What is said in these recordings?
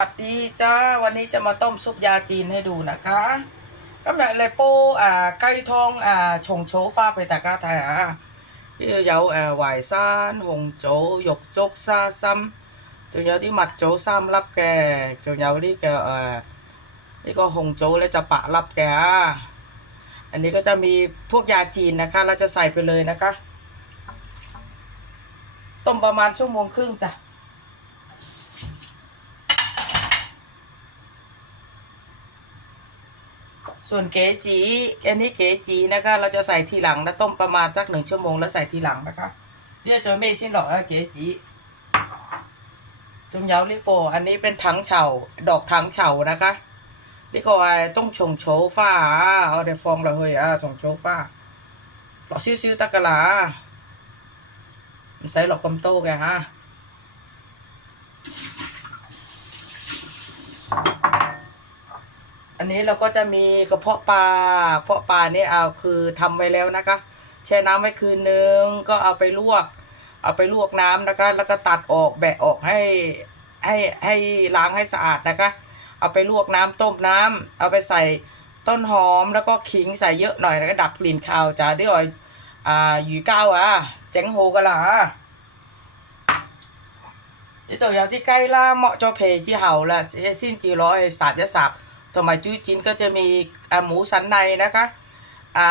สวัสดีจ้าวันนี้จะมาต้มซุปยาจีนให้ดูนะคะก็าเนิดเลยปูอ่าไก่ทองอ่าชงโชฟ้าไปตะกาไทยอะที่เยาเอ่อหวายซานหงโจหยกโจกซาซ้ำจนเยาที่หมัดโจซ้ำรับแกจนเยาที่แกเอ่อนี่ก็หงโจและจะปะรับแกอันนี้ก็จะมีพวกยาจีนนะคะเราจะใส่ไปเลยนะคะ ต้มประมาณชั่วโมงครึ่งจ้ะ ส่วนเก๋จีอันนี้เก๋จีนะคะ เราจะใส่ทีหลังนะต้มประมาณสักหนึ่งชั่วโมงแล้วใส่ทีหลังนะคะเรียกจนไม่สิ้นหรอกอะเก๋จีจงเยาลิโก อันนี้เป็นถังเฉาดอกถังเฉานะคะลิโกไอ้ต้องชงโฉฟ้าเอาได้ฟองละเฮ้ยอะชงโฉฟ้าหลอกซิ้วๆตะกะลาไม่ใส่หลอกกำโต้แกฮะ อันนี้เราก็จะมีกระเพาะปลาเพาะปลานี่เอาคือทำไว้แล้วนะคะ แช่น้ำไว้คืนนึงก็เอาไปลวก เอาไปลวกน้ำนะคะ แล้วก็ตัดออกแบะออกให้ให้ให้ล้างให้สะอาดนะคะ เอาไปลวกน้ำต้มน้ำ เอาไปใส่ต้นหอมแล้วก็ขิงใส่เยอะหน่อยแล้วก็ดับกลิ่นคาวจ้าเด้วยอ่าหยูเก้าอะเจ๋งโฮกันล่ะยี่ตัวย่าวที่ใกล้ล่าเหมาะเจ้าเพจที่เห่าละเส้นกี่ร้อยสาบจะสาบ มีอ่าหมูสันในนะคะอ่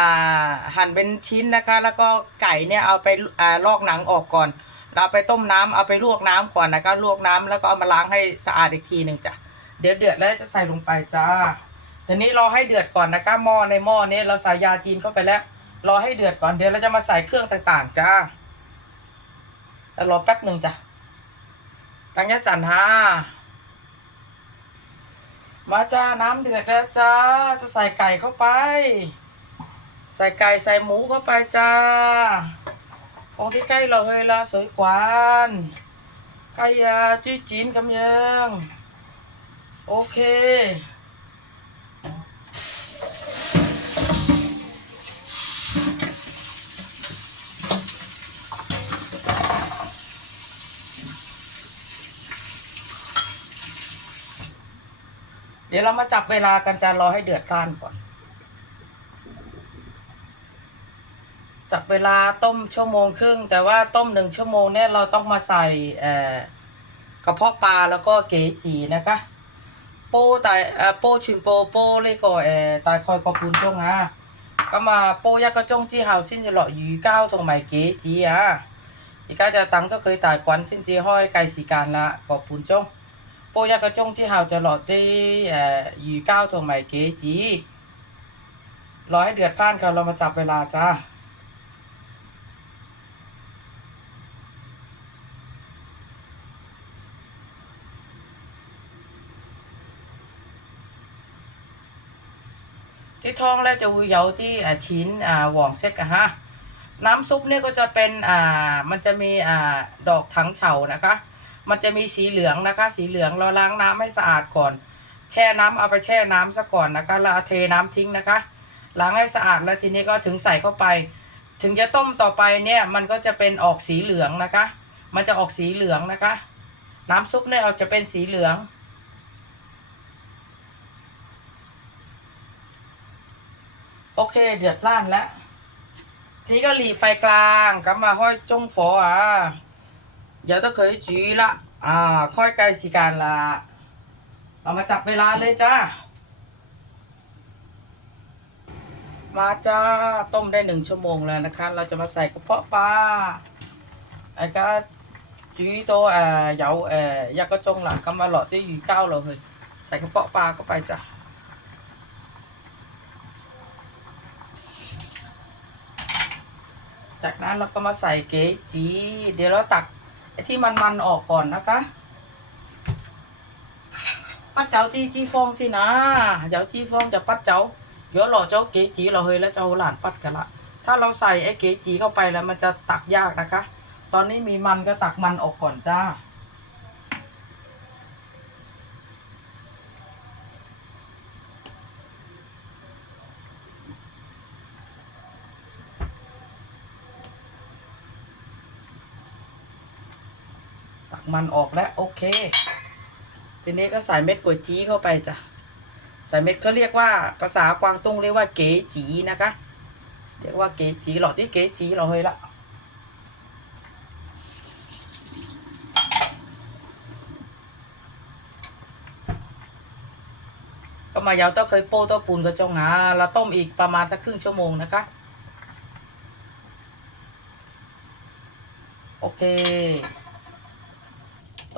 าหั่นเป็นชิ้นนะคะ แล้วก็ไก่เนี่ยเอาไปอ่าลอกหนังออกก่อน เราเอาไปต้มน้ำเอาไปลวกน้ำก่อนนะคะลวกน้ำแล้วก็เอามาล้างให้สะอาดอีกทีหนึ่งจ้ะเดี๋ยวเดือดแล้วจะใส่ลงไปจ้าทีนี้รอให้เดือดก่อนนะคะหม้อในหม้อนี้เราใส่ยาจีนเข้าไปแล้วรอให้เดือดก่อนเดี๋ยวเราจะมาใส่เครื่องต่างๆจ้าแล้วรอแป๊บหนึ่งจ้ะตั้งยะจันฮะ มาจ้าน้ำเดือดแล้วจ้า จะใส่ไก่เข้าไป ใส่ไก่ใส่หมูเข้าไปจ้าองที่ใกล้เราเฮยละสวยกวานไก่ยาจี้จีนกำยัง โอเค เดี๋ยวเรามาจับเวลากันจานรอให้เดือดร้านก่อน จับเวลาต้มชั่วโมงครึ่ง แต่ว่าต้มหนึ่งชั่วโมงเนี่ยเราต้องมาใส่กระเพาะปลาแล้วก็เกจีนะคะโป้ตายโป้ชิมโปโป้เลยก็เอตายคอยกอบูนจงอะก็มาโป้ยักกระจงจีเฮาสิ้นจะหล่อยีเก้าตรงไหมเกจีอะอีก้าจะตังก็เคยตายควันสิ้นจีห้อยไกลสีการละกอบูนจง 煲一个钟之后就落啲诶鱼胶同埋杞子รอให้เดือดพล่านก่อนเรามาจับเวลาจ้า ที่ท้องแล้วจะ会有啲诶浅อ่า黄色อะฮะ น้ำซุปเนี่ยก็จะเป็นอ่ามันจะมีอ่าดอกถังเฉานะคะ มันจะมีสีเหลืองนะคะ สีเหลืองเราล้างน้ำให้สะอาดก่อน แช่น้ำเอาไปแช่น้ำซะก่อนนะคะแล้วเอาเทน้ำทิ้งนะคะ ล้างให้สะอาดแล้วทีนี้ก็ถึงใส่เข้าไป ถึงจะต้มต่อไปเนี่ยมันก็จะเป็นออกสีเหลืองนะคะ มันจะออกสีเหลืองนะคะ น้ำซุปเนี่ยเอาจะเป็นสีเหลืองโอเค เดือดพล่านแล้ว ทีนี้ก็หลีไฟกลางกลับมาห้อยจงฝออะ เดี๋ยวต้องเคยจีละอ่าค่อยใกล้สีการละเรามาจับเวลาเลยจ้ามาจ้าต้มได้หนึ่งชั่วโมงแล้วนะคะ เราจะมาใส่กระเพาะปลาไอ้ก็จีโตวอ่าเหยาเอ่อยากระจงหลังก็มาหลอดที่อยู่เก้าเราเลยใส่กระเพาะปลาเข้าไปจ้ะจากนั้นเราก็มาใส่เกจีเดี๋ยวเราตัก ไอ้ที่มันมันออกก่อนนะคะปัดเจ้าจีจีฟองสินะเจ้าจีฟองจะปัดเจ้าเดี๋ยวหล่อเจ้าเก๋จีเราเฮยแล้วเจ้าหลานปัดกันละถ้าเราใส่ไอ้เก๋จีเข้าไปแล้วมันจะตักยากนะคะ ตอนนี้มีมันก็ตักมันออกก่อนจ้า มันออกแล้วโอเค ทีนี้ก็ใส่เม็ดก๋วยจี้เข้าไปจ้ะ ใส่เม็ดเขาเรียกว่าภาษากวางตุ้งเรียกว่าเก๋จีนะคะ เรียกว่าเก๋จีหลอดที่เก๋จีเราเฮ้ยละก็มายาวเต้าเคยโป้เต้าปูนก็จงหาแล้วต้มอีกประมาณสักครึ่งชั่วโมงนะคะโอเค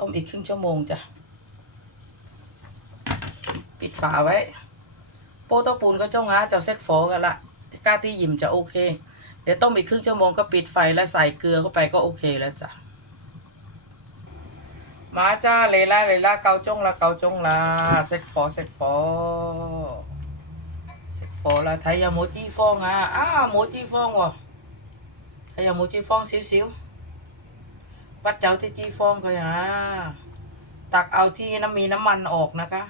ต้มอีกครึ่งชั่วโมงจ้ะ ปิดฝาไว้ โป้เต้าปูนก็จ้องหาเจ้าเซ็ตฟอกันละกล้าที่หยิมจะโอเค เดี๋ยวต้มอีกครึ่งชั่วโมงก็ปิดไฟแล้วใส่เกลือเข้าไปก็โอเคแล้วจ้ะ มาจ้าเลยละเลยละเกาจงละเกาจงละเซ็กฟอเซ็กฟอเซ็กฟอละไทยยาโมจิฟองอะอ้าโมจิฟองวะไทยยาโมจิฟองสิวๆ ปัดเจ้าที่จี้ฟองก็อย่าตักเอาที่น้ำมีน้ำมันออกนะคะ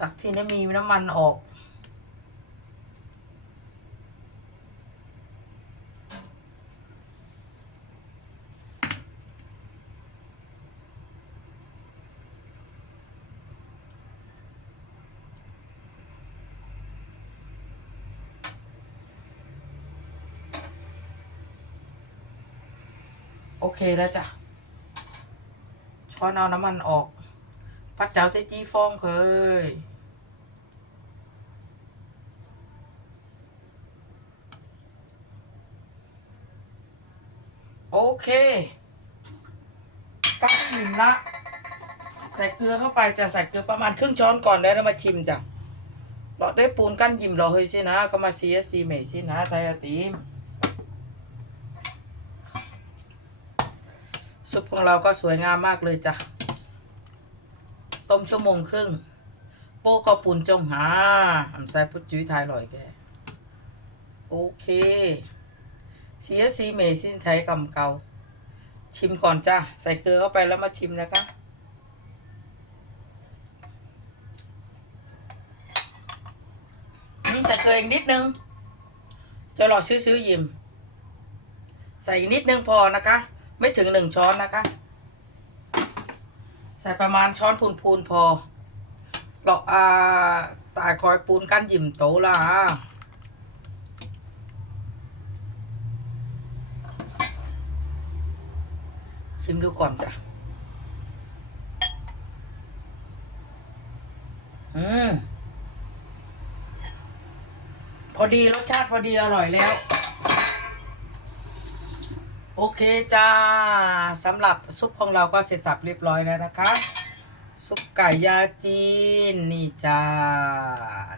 ตักที่น้ำมีน้ำมันออก โอเคแล้วจ้ะ ช้อนเอาน้ำมันออก พัดเจ้าเตจี้ฟองเคยโอเคกักชิมละใส่เกลือเข้าไปจะใส่เกลือประมาณครึ่งช้อนก่อนแล้วเรามาชิมจ้ะเราได้ปูนกั้นยิมเราเฮ้ยสินะ ก็มาซีเอสซีเมสินะไทยอตีม ซุปของเราก็สวยงามมากเลยจ้ะ ต้มชั่วโมงครึ่ง โป้ก็ปูนจงหาอันใส่พุจุ้ยไทยลอยแก โอเค เสียสีเมสินไทยกำเกา ชิมก่อนจ้ะ ใส่เกลือเข้าไปแล้วมาชิมนะคะนี่ใส่เกลืออีกนิดนึงจะหลอดซื้อๆยิม ใส่อีกนิดนึงพอนะคะ ไม่ถึงหนึ่งช้อนนะคะ ใส่ประมาณช้อนพูนๆพอเราอ่าตายคอยปูนกั้นหยิมโตละชิมดูก่อนจ้ะ อืม พอดีรสชาติพอดีอร่อยแล้ว โอเคจ้าสำหรับซุปของเราก็เสร็จสับเรียบร้อยแล้วนะคะ ซุปไก่ยาจีนนี่จ้า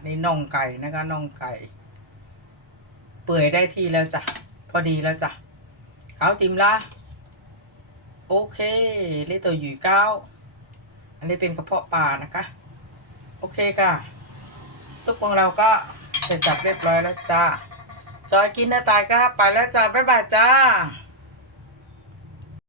นี่น่องไก่นะคะน่องไก่ เปื่อยได้ที่แล้วจ้ะพอดีแล้วจ้ะข้าติมละโอเคเรตัวหยุยเก้าอันนี้เป็นกระเพาะปลานะคะ โอเคค่ะ ซุปของเราก็เสร็จสับเรียบร้อยแล้วจ้าจอยกินได้ตายก็ไปแล้วจ้าบ๊ายบายจ้า